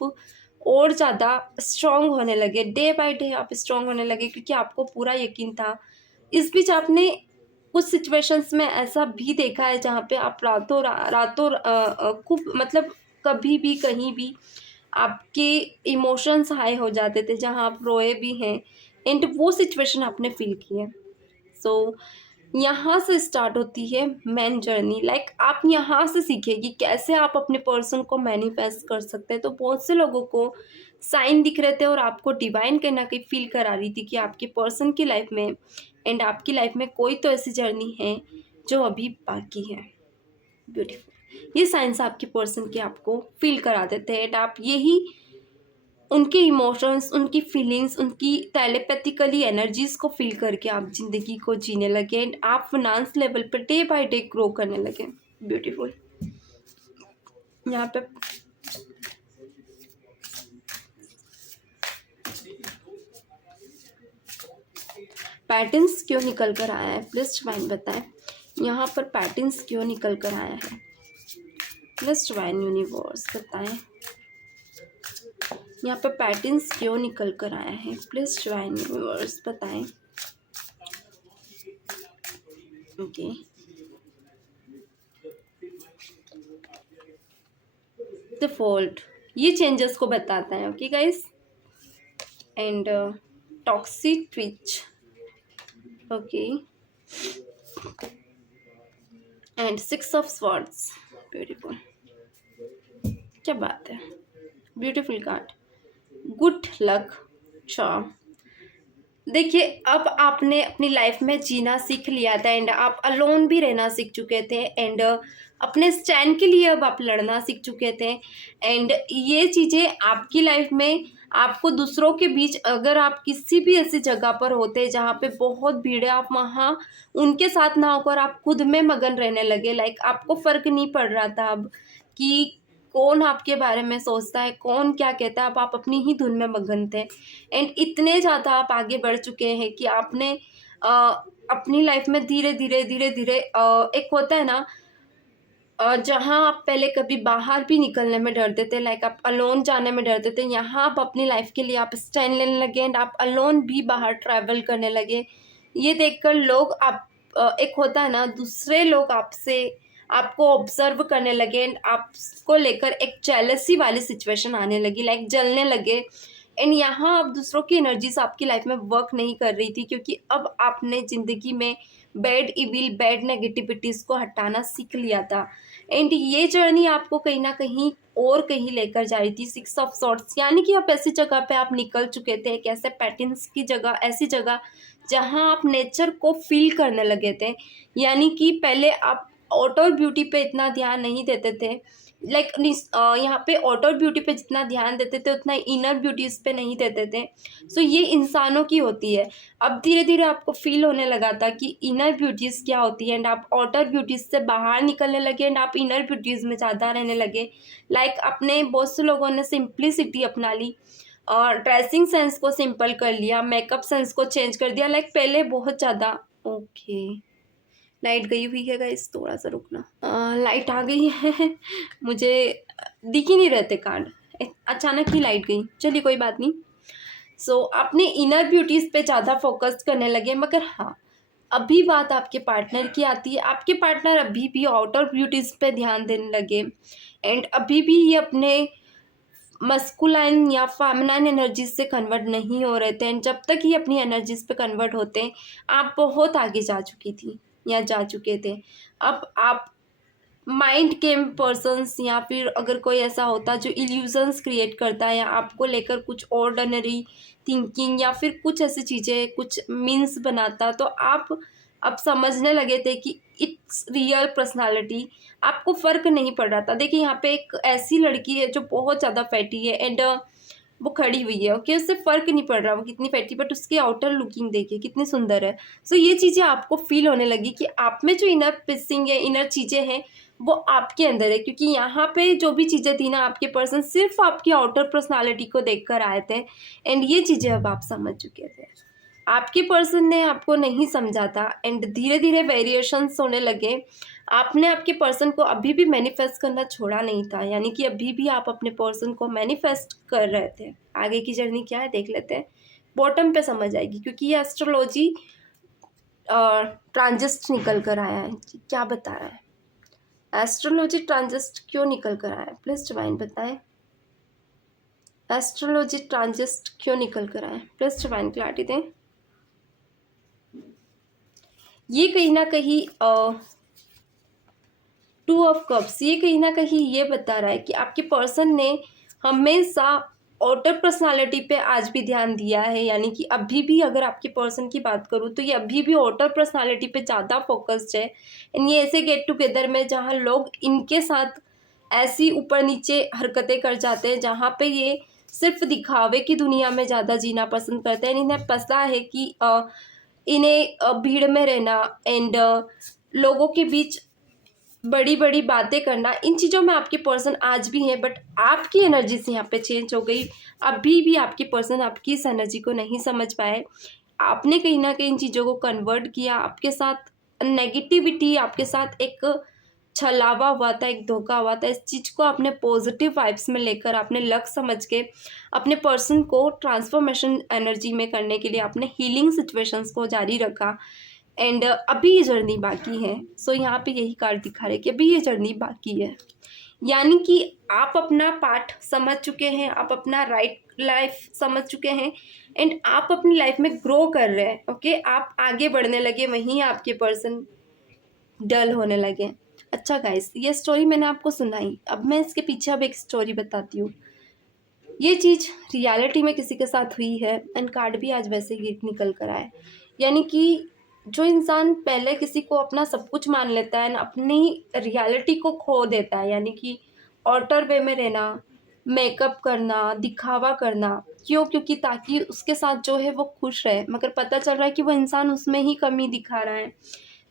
और ज़्यादा स्ट्रॉन्ग होने लगे, डे बाय डे आप स्ट्रॉन्ग होने लगे, क्योंकि आपको पूरा यकीन था। इस बीच आपने कुछ सिचुएशंस में ऐसा भी देखा है जहाँ पे आप रातों खूब मतलब कभी भी कहीं भी आपके इमोशंस हाई हो जाते थे, जहाँ आप रोए भी हैं। एंड वो सिचुएशन आपने फील की है। सो यहाँ से स्टार्ट होती है मैन जर्नी। लाइक आप यहाँ से सीखिए कि कैसे आप अपने पर्सन को मैनिफेस्ट कर सकते हैं। तो बहुत से लोगों को साइन दिख रहे थे और आपको डिवाइन कहीं ना कहीं फील करा रही थी कि आपके पर्सन की लाइफ में एंड आपकी लाइफ में कोई तो ऐसी जर्नी है जो अभी बाकी है। ब्यूटीफुल, ये साइंस आपके पर्सन के आपको फील करा देते हैं। एंड आप यही उनके इमोशंस, उनकी फीलिंग्स, उनकी टेलीपैथिकली एनर्जीज को फील करके आप जिंदगी को जीने लगे एंड आप finance level per day by day grow करने लगे। ब्यूटीफुल। यहाँ पे पैटर्न्स क्यों निकल कर आया है, प्लीज डिवाइन बताएं। यहाँ पर पैटर्न्स क्यों निकल कर आया है, प्लीज डिवाइन यूनिवर्स बताएं। यहाँ पे पैटर्न्स क्यों निकल कर आया है, प्लीज डिवाइन यूनिवर्स बताएं। ओके, डिफॉल्ट ये चेंजेस को बताता है। Okay guys, and toxic Twitch, okay, and 6 of swords, beautiful, क्या बात है, beautiful card, good luck, charm. देखिए, अब आपने अपनी लाइफ में जीना सीख लिया था एंड आप अलोन भी रहना सीख चुके थे एंड अपने स्टैंड के लिए अब आप लड़ना सीख चुके थे एंड ये चीज़ें आपकी लाइफ में आपको दूसरों के बीच, अगर आप किसी भी ऐसी जगह पर होते जहाँ पे बहुत भीड़ है, आप वहाँ उनके साथ ना होकर आप खुद में मगन रहने लगे। लाइक आपको फ़र्क नहीं पड़ रहा था अब कि कौन आपके बारे में सोचता है, कौन क्या कहता है, अब आप अपनी ही धुन में मगन थे एंड इतने ज़्यादा आप आगे बढ़ चुके हैं कि आपने अपनी लाइफ में धीरे धीरे धीरे धीरे एक होता है ना, जहाँ आप पहले कभी बाहर भी निकलने में डरते थे, लाइक आप अलोन जाने में डरते थे, यहाँ आप अपनी लाइफ के लिए आप स्टैंड लेने लगे एंड आप अलोन भी बाहर ट्रैवल करने लगे। ये देखकर लोग आप एक होता है ना, दूसरे लोग आपको ऑब्जर्व करने लगे एंड आपको लेकर एक जेलसी वाली सिचुएशन आने लगी, लाइक जलने लगे एंड यहाँ अब दूसरों की एनर्जीज आपकी लाइफ में वर्क नहीं कर रही थी क्योंकि अब आपने ज़िंदगी में बैड इविल, बैड नेगेटिविटीज़ को हटाना सीख लिया था एंड ये जर्नी आपको कहीं ना कहीं और कहीं लेकर जा रही थी। 6 ऑफ सॉर्ड्स यानी कि आप ऐसी जगह पे आप निकल चुके थे, एक ऐसे पैटर्न्स की जगह, ऐसी जगह जहाँ आप नेचर को फील करने लगे थे। यानी कि पहले आप आउटर ब्यूटी पे इतना ध्यान नहीं देते थे, लाइक यहाँ पे आउटर ब्यूटी पे जितना ध्यान देते थे उतना इनर ब्यूटीज़ पे नहीं देते थे। सो ये इंसानों की होती है। अब धीरे धीरे आपको फील होने लगा था कि इनर ब्यूटीज़ क्या होती है एंड आप आउटर ब्यूटीज़ से बाहर निकलने लगे एंड आप इनर ब्यूटीज़ में ज़्यादा रहने लगे। लाइक अपने बहुत से लोगों ने सिंप्लिसिटी अपना ली और ड्रेसिंग सेंस को सिंपल कर लिया, मेकअप सेंस को चेंज कर दिया। लाइक पहले बहुत ज़्यादा, ओके, लाइट गई हुई है गाइस, थोड़ा सा रुकना, लाइट आ गई है मुझे दिख ही नहीं रहते कार्ड, अचानक ही लाइट गई, चलिए कोई बात नहीं। सो अपने इनर ब्यूटीज़ पे ज़्यादा फोकस करने लगे। मगर हाँ, अभी बात आपके पार्टनर की आती है। आपके पार्टनर अभी भी आउटर ब्यूटीज़ पे ध्यान देने लगे एंड अभी भी ये अपने मस्कुलाइन या फेमिनाइन एनर्जीज से कन्वर्ट नहीं हो रहे थे एंड जब तक ये अपनी एनर्जीज पे कन्वर्ट होते, आप बहुत आगे जा चुकी थी या जा चुके थे। अब आप माइंड गेम पर्सन्स या फिर अगर कोई ऐसा होता जो इल्यूजन्स क्रिएट करता है या आपको लेकर कुछ ऑर्डिनरी थिंकिंग या फिर कुछ ऐसी चीज़ें, कुछ मीन्स बनाता, तो आप अब समझने लगे थे कि इट्स रियल पर्सनालिटी। आपको फ़र्क नहीं पड़ रहा था। देखिए, यहाँ पे एक ऐसी लड़की है जो बहुत ज़्यादा फैटी है एंड वो खड़ी हुई है, ओके, उससे फ़र्क नहीं पड़ रहा वो कितनी फैटी, बट उसकी आउटर लुकिंग देखिए कितनी सुंदर है। सो ये चीज़ें आपको फील होने लगी कि आप में जो इनर पिसिंग है, इनर चीज़ें हैं, वो आपके अंदर है क्योंकि यहाँ पे जो भी चीज़ें थी ना, आपके पर्सन सिर्फ आपकी आउटर पर्सनालिटी को देखकर आए थे एंड ये चीज़ें अब आप समझ चुके थे। आपके पर्सन ने आपको नहीं समझा था एंड धीरे धीरे वेरिएशंस होने लगे। आपने आपके पर्सन को अभी भी मैनिफेस्ट करना छोड़ा नहीं था, यानी कि अभी भी आप अपने पर्सन को मैनिफेस्ट कर रहे थे। आगे की जर्नी क्या है देख लेते हैं, बॉटम पे समझ आएगी क्योंकि ये एस्ट्रोलॉजी ट्रांजिस्ट निकल कर आया है। क्या बता रहा है एस्ट्रोलॉजी ट्रांजिस्ट, क्यों निकल कर आया है? प्लीज़ डिवाइन बताएं, एस्ट्रोलॉजी ट्रांजिस्ट क्यों निकल कर आया है? प्लीज़ डिवाइन क्लैरिटी दें। ये कहीं ना कहीं 2 ऑफ कप्स, ये कहीं ना कहीं ये बता रहा है कि आपके पर्सन ने हमेशा आउटर पर्सनालिटी पे आज भी ध्यान दिया है। यानी कि अभी भी अगर आपके पर्सन की बात करूँ तो ये अभी भी आउटर पर्सनालिटी पे ज़्यादा फोकस्ड है एंड ये ऐसे गेट टुगेदर में जहाँ लोग इनके साथ ऐसी ऊपर नीचे हरकतें कर जाते हैं जहाँ पे ये सिर्फ दिखावे की दुनिया में ज़्यादा जीना पसंद करते हैं। इन्हें पता है कि इन्हें भीड़ में रहना एंड लोगों के बीच बड़ी बड़ी बातें करना, इन चीज़ों में आपके पर्सन आज भी हैं, बट आपकी एनर्जी से यहाँ पे चेंज हो गई। अभी भी आपके पर्सन आपकी इस एनर्जी को नहीं समझ पाए। आपने कहीं ना कहीं इन चीज़ों को कन्वर्ट किया, आपके साथ नेगेटिविटी, आपके साथ एक छलावा हुआ था, एक धोखा हुआ था। इस चीज़ को आपने पॉजिटिव वाइब्स में लेकर, आपने लक समझ के अपने पर्सन को ट्रांसफॉर्मेशन एनर्जी में करने के लिए आपने हीलिंग सिचुएशंस को जारी रखा एंड अभी ये जर्नी बाकी है। सो यहाँ पे यही कार्ड दिखा रहे कि अभी ये जर्नी बाकी है। यानी कि आप अपना पार्ट समझ चुके हैं, आप अपना राइट लाइफ समझ चुके हैं एंड आप अपनी लाइफ में ग्रो कर रहे हैं। ओके, आप आगे बढ़ने लगे, वहीं आपके पर्सन डल होने लगे। अच्छा गाइस, ये स्टोरी मैंने आपको सुनाई, अब मैं इसके पीछे अब एक स्टोरी बताती हूँ। ये चीज़ रियलिटी में किसी के साथ हुई है एंड कार्ड भी आज वैसे ही निकल कर आए। यानी कि जो इंसान पहले किसी को अपना सब कुछ मान लेता है ना, अपनी रियलिटी को खो देता है, यानी कि ऑल्टर वे में रहना, मेकअप करना, दिखावा करना, क्यों? क्योंकि ताकि उसके साथ जो है वो खुश रहे, मगर पता चल रहा है कि वो इंसान उसमें ही कमी दिखा रहा है,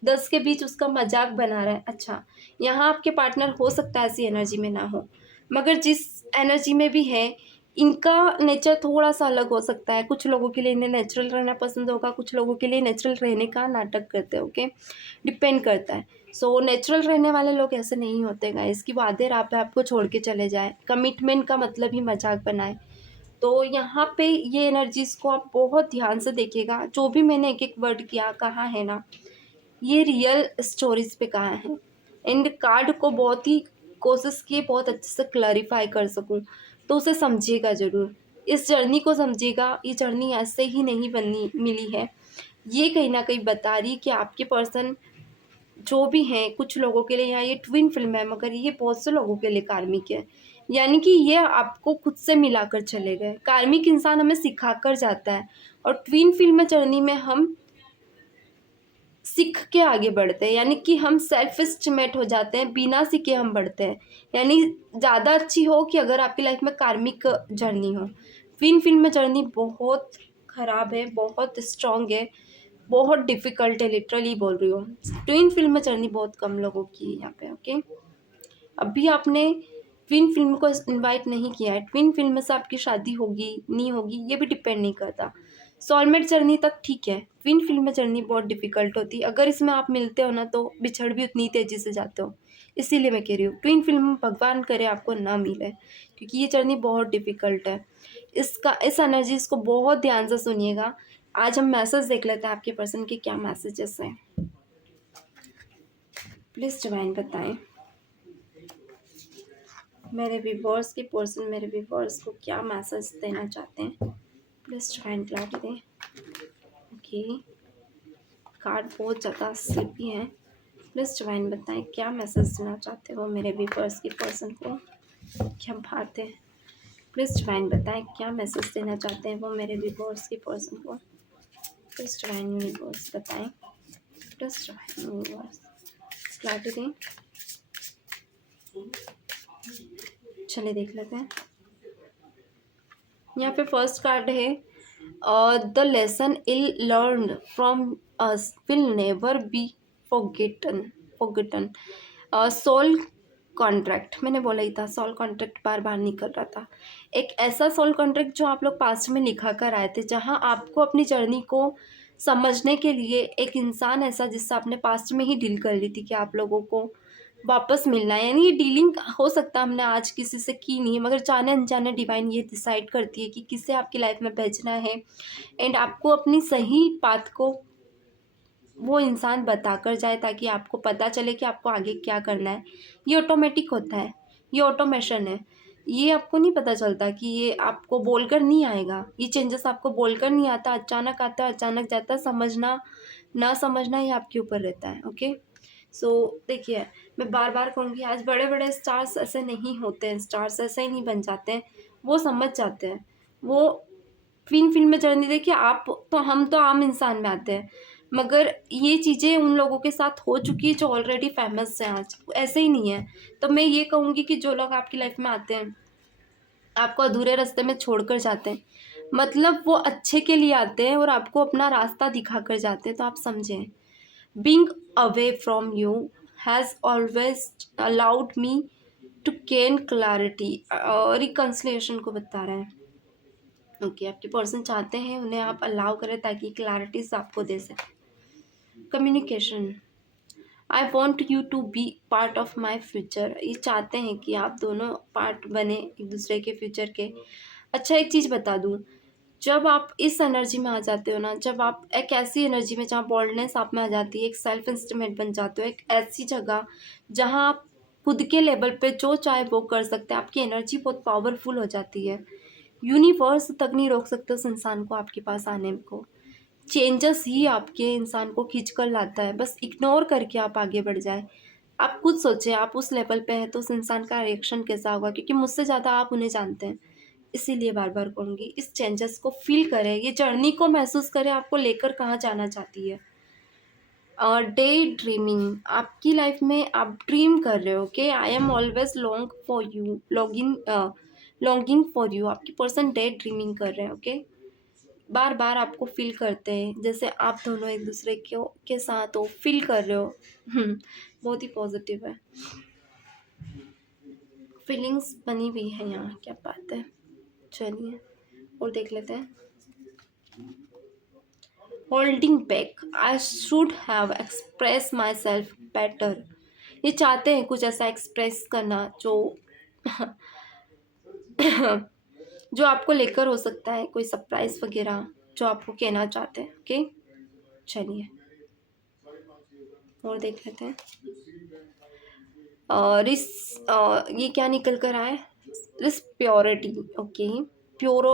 10 के बीच उसका मजाक बना रहा है। अच्छा, यहाँ आपके पार्टनर हो सकता है ऐसी एनर्जी में ना हो, मगर जिस एनर्जी में भी है, इनका नेचर थोड़ा-सा अलग हो सकता है। कुछ लोगों के लिए इन्हें नेचुरल रहना पसंद होगा, कुछ लोगों के लिए नेचुरल रहने का नाटक करते हैं, ओके? डिपेंड करता है। सो नेचुरल रहने वाले लोग ऐसे नहीं होते गाइस कि वो आधे राह पे आपको छोड़ के चले जाएँ। कमिटमेंट का मतलब ही मज़ाक बनाएँ। तो यहाँ पे ये एनर्जीज़ को आप बहुत ध्यान से देखिएगा। जो भी मैंने एक-एक वर्ड किया कहा है ना, ये रियल स्टोरीज़ पे कहा है एंड कार्ड को बहुत ही कोशिश की बहुत अच्छे से क्लैरिफ़ाई कर सकूँ, तो उसे समझिएगा ज़रूर। इस जर्नी को समझिएगा, ये जर्नी ऐसे ही नहीं बनी मिली है। ये कहीं न कहीं बता रही है कि आपके पर्सन जो भी हैं, कुछ लोगों के लिए यहाँ ये ट्विन फ़िल्म है, मगर ये बहुत से लोगों के लिए कार्मिक है। यानी कि ये आपको खुद से मिलाकर चले गए। कार्मिक इंसान हमें सिखाकर जाता है और ट्विन फ़िल्म जर्नी में हम सीख के आगे बढ़ते हैं, यानी कि हम सेल्फ एस्टीमेट हो जाते हैं, बिना सीखे हम बढ़ते हैं। यानी ज़्यादा अच्छी हो कि अगर आपकी लाइफ में कार्मिक जर्नी हो। ट्विन फ़िल्म जर्नी बहुत ख़राब है, बहुत स्ट्रॉन्ग है, बहुत डिफ़िकल्ट है, लिटरली बोल रही हूँ। ट्विन फ़िल्म जर्नी बहुत कम लोगों की है यहाँ पे, ओके? अभी आपने ट्विन फ़िल्म को इनवाइट नहीं किया है, ट्विन फ़िल्म से आपकी शादी होगी, नहीं होगी, ये भी डिपेंड नहीं करता। सोलमेट जर्नी तक ठीक है, ट्विन फ़िल्म जर्नी बहुत डिफ़िकल्ट होती है। अगर इसमें आप मिलते हो ना, तो बिछड़ भी उतनी तेज़ी से जाते हो। इसीलिए मैं कह रही हूँ, ट्विन फ़िल्म भगवान करे आपको ना मिले, क्योंकि ये जर्नी बहुत डिफ़िकल्ट है। इस एनर्जीज़ को बहुत ध्यान से सुनिएगा। आज हम मैसेज देख लेते हैं आपके पर्सन के क्या मैसेजेस हैं। प्लीज़ डिवाइन बताएँ। मेरे व्यूअर्स की पर्सन मेरे व्यूअर्स को क्या मैसेज देना चाहते हैं, प्लीज़ डिवाइन क्लैरिटी दें। ओके, कार्ड बहुत ज़्यादा स्लिपी हैं। प्लीज़ डिवाइन बताएं क्या मैसेज देना चाहते हैं वो मेरे व्यूअर्स की पर्सन को। क्या बात है, प्लीज़ डिवाइन बताएं क्या मैसेज देना चाहते हैं वो मेरे व्यूअर्स की पर्सन को। प्लीज़ डिवाइन यूनिवर्स बताएं, प्लीज़ डिवाइन यूनिवर्स क्लैरिटी दें। चलिए देख लेते हैं। यहाँ पे फर्स्ट कार्ड है, the lesson I'll learn from us will never be forgotten. Soul contract, मैंने बोला ही था, सोल कॉन्ट्रैक्ट बार बार निकल रहा था। एक ऐसा सोल कॉन्ट्रैक्ट जो आप लोग पास्ट में लिखा कर आए थे, जहाँ आपको अपनी जर्नी को समझने के लिए एक इंसान ऐसा जिससे आपने पास्ट में ही डील कर ली थी कि आप लोगों को वापस मिलना है। यानी ये डीलिंग हो सकता है हमने आज किसी से की नहीं है, मगर जाने अनजाने डिवाइन ये डिसाइड करती है कि किसे आपकी लाइफ में भेजना है एंड आपको अपनी सही बात को वो इंसान बताकर जाए, ताकि आपको पता चले कि आपको आगे क्या करना है। ये ऑटोमेटिक होता है, ये ऑटोमेशन है। ये आपको नहीं पता चलता कि ये आपको बोलकर नहीं आएगा, ये चेंजेस आपको बोलकर नहीं आता, अचानक आता है, अचानक जाता है। समझना ना समझना ये आपके ऊपर रहता है, ओके? सो देखिए, मैं बार बार कहूँगी, आज बड़े बड़े स्टार्स ऐसे नहीं होते हैं, स्टार्स ऐसे ही नहीं बन जाते हैं, वो समझ जाते हैं। वो ट्विन फिल्म में जर्नी देखिए, आप तो हम तो आम इंसान में आते हैं, मगर ये चीज़ें उन लोगों के साथ हो चुकी है जो ऑलरेडी फेमस हैं। आज ऐसे ही नहीं है। तो मैं ये कहूँगी कि जो लोग आपकी लाइफ में आते हैं, आपको अधूरे रास्ते में छोड़कर जाते हैं, मतलब वो अच्छे के लिए आते हैं और आपको अपना रास्ता दिखाकर जाते हैं। तो आप समझें, being away from you has always allowed me to gain clarity. Reconciliation को बता रहे हैं, ओके? आपके पर्सन चाहते हैं उन्हें आप अलाउ करें ताकि क्लैरिटीज आपको दे सकें। Communication, I want you to be part of my future. ये चाहते हैं कि आप दोनों पार्ट बने एक दूसरे के फ्यूचर के। अच्छा, एक चीज़ बता दूँ, जब आप इस एनर्जी में आ जाते हो ना, जब आप एक ऐसी एनर्जी में जहाँ बोल्डनेस आप में आ जाती है, एक सेल्फ इंस्टीमेट बन जाते हो, एक ऐसी जगह जहाँ आप खुद के लेवल पे जो चाहे वो कर सकते हैं। आपकी एनर्जी बहुत पावरफुल हो जाती है। यूनिवर्स तक नहीं रोक सकते उस इंसान को आपके पास आने को। चेंजेस ही आपके इंसान को खींच कर लाता है, बस इग्नोर करके आप आगे बढ़ जाए। आप खुद सोचें, आप उस लेवल पे हैं तो उस इंसान का रिएक्शन कैसा होगा, क्योंकि मुझसे ज़्यादा आप उन्हें जानते हैं। इसीलिए बार बार कहूँगी, इस चेंजेस को फील करें, ये जर्नी को महसूस करें, आपको लेकर कहाँ जाना चाहती है। और डे ड्रीमिंग, आपकी लाइफ में आप ड्रीम कर रहे हो, okay. I am always long for you, longing for you, आपकी पर्सन डे ड्रीमिंग कर रहे हैं, ओके। बार बार आपको फील करते हैं जैसे आप दोनों एक दूसरे के साथ हो, फील कर रहे हो। बहुत ही पॉजिटिव है, फीलिंग्स बनी हुई है यहाँ, क्या बात है। चलिए और देख लेते हैं। Holding back, I should have express my self better, ये चाहते हैं कुछ ऐसा एक्सप्रेस करना जो जो आपको लेकर हो सकता है, कोई सरप्राइज वगैरह जो आपको कहना चाहते हैं, ओके। चलिए और देख लेते हैं। ये क्या निकल कर आए, रिस प्योरिटी, ओके। प्योरो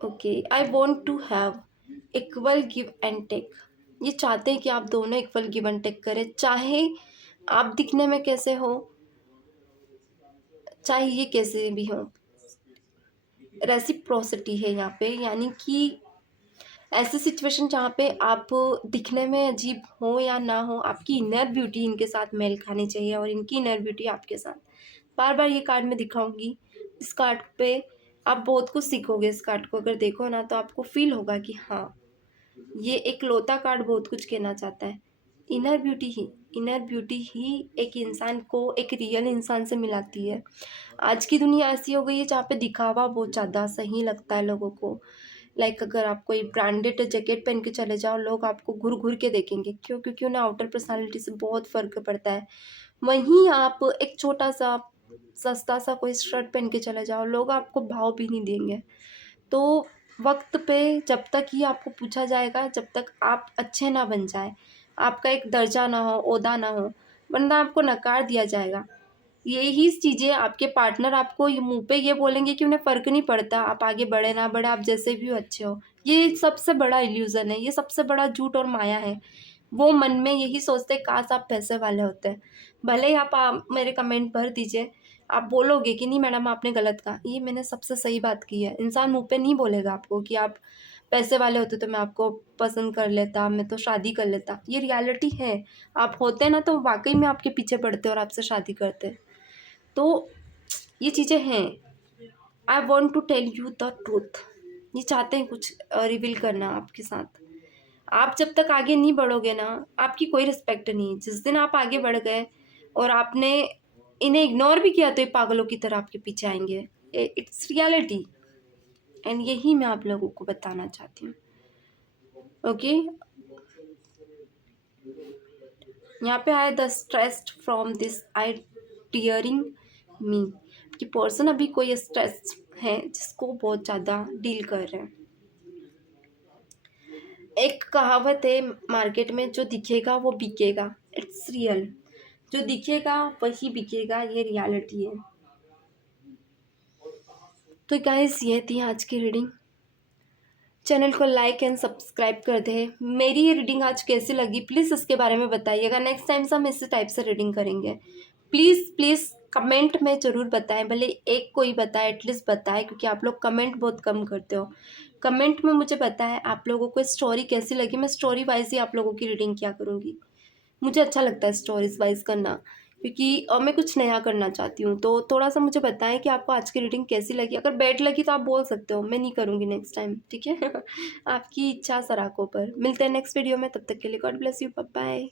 okay, I want to have equal give and take, ये चाहते हैं कि आप दोनों इक्वल गिव एंड टेक करें, चाहे आप दिखने में कैसे हो, चाहे ये कैसे भी हो। रेसिप्रोसिटी है यहाँ पे, यानी कि ऐसी सिचुएशन जहाँ पे आप दिखने में अजीब हो या ना हो, आपकी इनर ब्यूटी इनके साथ मेल खानी चाहिए और इनकी इनर ब्यूटी आपके साथ। बार बार ये कार्ड मैं दिखाऊंगी, इस कार्ड पे आप बहुत कुछ सीखोगे। इस कार्ड को अगर देखो ना तो आपको फील होगा कि हाँ, ये एक लौता कार्ड बहुत कुछ कहना चाहता है। इनर ब्यूटी ही एक इंसान को एक रियल इंसान से मिलाती है। आज की दुनिया ऐसी हो गई है जहाँ पे दिखावा बहुत ज़्यादा सही लगता है लोगों को। लाइक अगर आप कोई ब्रांडेड जैकेट पहन के चले जाओ, लोग आपको घूर घूर के देखेंगे, क्यों? क्योंकि उन्हें आउटर पर्सनालिटी से बहुत फ़र्क पड़ता है। वहीं आप एक छोटा सा सस्ता सा कोई शर्ट पहन के चले जाओ, लोग आपको भाव भी नहीं देंगे। तो वक्त पे जब तक ही आपको पूछा जाएगा, जब तक आप अच्छे ना बन जाए, आपका एक दर्जा ना हो, ओहदा ना हो, वरना आपको नकार दिया जाएगा। यही चीज़ें आपके पार्टनर आपको मुंह पे ये बोलेंगे कि उन्हें फ़र्क नहीं पड़ता, आप आगे बढ़े ना बढ़े, आप जैसे भी हो अच्छे हो। ये सबसे बड़ा इल्यूज़न है, ये सबसे बड़ा झूठ और माया है। वो मन में यही सोचते काश आप पैसे वाले होते। भले ही आप मेरे कमेंट भर दीजिए, आप बोलोगे कि नहीं मैडम आपने गलत कहा, ये मैंने सबसे सही बात की है। इंसान मुँह पे नहीं बोलेगा आपको कि आप पैसे वाले होते तो मैं आपको पसंद कर लेता, मैं तो शादी कर लेता। ये रियलिटी है, आप होते ना तो वाक़ई में आपके पीछे पड़ते और आपसे शादी करते। तो ये चीज़ें हैं। I want to tell you the truth, ये चाहते हैं कुछ रिवील करना आपके साथ। आप जब तक आगे नहीं बढ़ोगे ना, आपकी कोई रिस्पेक्ट नहीं। जिस दिन आप आगे बढ़ गए और आपने इन्हें इग्नोर भी किया तो ये पागलों की तरह आपके पीछे आएंगे। इट्स रियलिटी, एंड यही मैं आप लोगों को बताना चाहती हूँ, ओके। यहाँ पे आए the stressed from this I tearing me, कि पर्सन अभी कोई स्ट्रेस है जिसको बहुत ज़्यादा डील कर रहे हैं। एक कहावत है मार्केट में, जो दिखेगा वो बिकेगा, इट्स रियल। जो दिखेगा वही बिकेगा, ये रियलिटी है। तो गाइस ये थी आज की रीडिंग। चैनल को लाइक एंड सब्सक्राइब कर दे। मेरी ये रीडिंग आज कैसी लगी प्लीज़ इसके बारे में बताइएगा। नेक्स्ट टाइम से हम इसी टाइप से रीडिंग करेंगे। प्लीज़ प्लीज़ कमेंट में ज़रूर बताएं, भले एक कोई बताए, एटलीस्ट बताए, क्योंकि आप लोग कमेंट बहुत कम करते हो। कमेंट में मुझे बताएं आप लोगों को स्टोरी कैसी लगी। मैं स्टोरी वाइज ही आप लोगों की रीडिंग क्या करूँगी। मुझे अच्छा लगता है स्टोरीज वाइज करना, क्योंकि मैं कुछ नया करना चाहती हूँ। तो थोड़ा सा मुझे बताएं कि आपको आज की रीडिंग कैसी लगी। अगर बैड लगी तो आप बोल सकते हो, मैं नहीं करूँगी नेक्स्ट टाइम, ठीक है। आपकी इच्छा सराखों पर। मिलते हैं नेक्स्ट वीडियो में, तब तक के लिए God bless you, bye bye.